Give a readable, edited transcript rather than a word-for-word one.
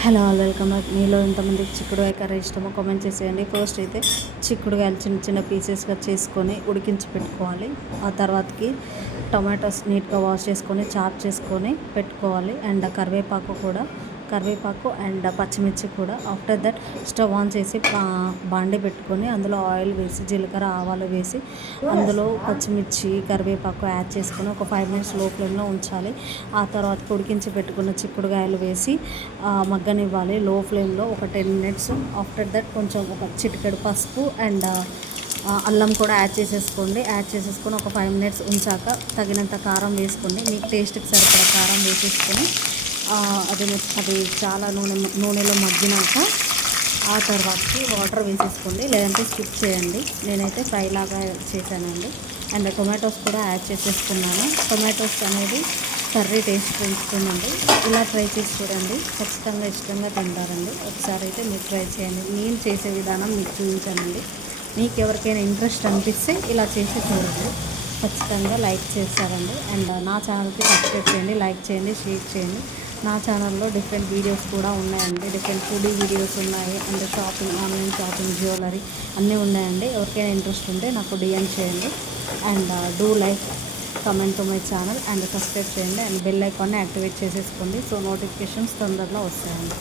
Hello all welcome back. మీలో ఎంతమందికి చిక్కుడుకాయ కర్రీ ఇష్టమో కామెంట్ చేసేయండి. ఫస్ట్ అయితే చిక్కుడుకాయలు చిన్న చిన్న పీసెస్గా చేసుకొని ఉడికించి పెట్టుకోవాలి. ఆ తర్వాతకి టొమాటోస్ నీట్గా వాష్ చేసుకొని చాప్ చేసుకొని పెట్టుకోవాలి. అండ్ కరివేపాకు అండ్ పచ్చిమిర్చి కూడా. ఆఫ్టర్ దట్ స్టవ్ ఆన్ చేసి బాండి పెట్టుకొని అందులో ఆయిల్ వేసి జీలకర్ర ఆవాలు వేసి అందులో పచ్చిమిర్చి కరివేపాకు యాడ్ చేసుకొని ఒక 5 మినిట్స్ లో ఫ్లేమ్లో ఉంచాలి. ఆ తర్వాత ఉడికించి పెట్టుకున్న చిక్కుడుకాయలు వేసి మగ్గనివ్వాలి లో ఫ్లేమ్లో ఒక 10 మినిట్స్. ఆఫ్టర్ దట్ కొంచెం ఒక చిటికెడు పసుపు అండ్ అల్లం కూడా యాడ్ చేసేసుకొని ఒక 5 మినిట్స్ ఉంచాక తగినంత కారం వేసుకోండి. మీకు టేస్ట్కి సరిపడా కారం వేసేసుకొని అది చాలా నూనెలో మగ్గినాక ఆ తర్వాతకి వాటర్ వేసేసుకోండి, లేదంటే స్కిప్ చేయండి. నేనైతే ఫ్రై లాగా చేశానండి. అండ్ టొమాటోస్ కూడా యాడ్ చేసేసుకున్నాను. టొమాటోస్ అనేది కర్రీ టేస్ట్ పెంచుతుందండి. ఇలా ట్రై చేసి చూడండి, ఖచ్చితంగా ఇష్టంగా తింటారండి. ఒకసారి అయితే మీరు ట్రై చేయండి. నేను చేసే విధానం మీకు చూపించానండి. మీకు ఎవరికైనా ఇంట్రెస్ట్ అనిపిస్తే ఇలా చేసి చూడండి, ఖచ్చితంగా లైక్ చేస్తారండి. అండ్ నా ఛానల్కి సబ్స్క్రైబ్ చేయండి, లైక్ చేయండి, షేర్ చేయండి. నా ఛానల్లో డిఫరెంట్ వీడియోస్ కూడా ఉన్నాయండి. డిఫరెంట్ ఫుడ్ వీడియోస్ ఉన్నాయి. And shopping, online shopping, jewellery అన్నీ ఉన్నాయండి. ఎవరికైనా ఇంట్రెస్ట్ ఉంటే నాకు డిఎం చేయండి. And do like, comment to my channel and subscribe చేయండి. అండ్ బెల్ ఐకాన్ని యాక్టివేట్ చేసేసుకోండి. సో నోటిఫికేషన్స్ తొందరలో వస్తాయండి.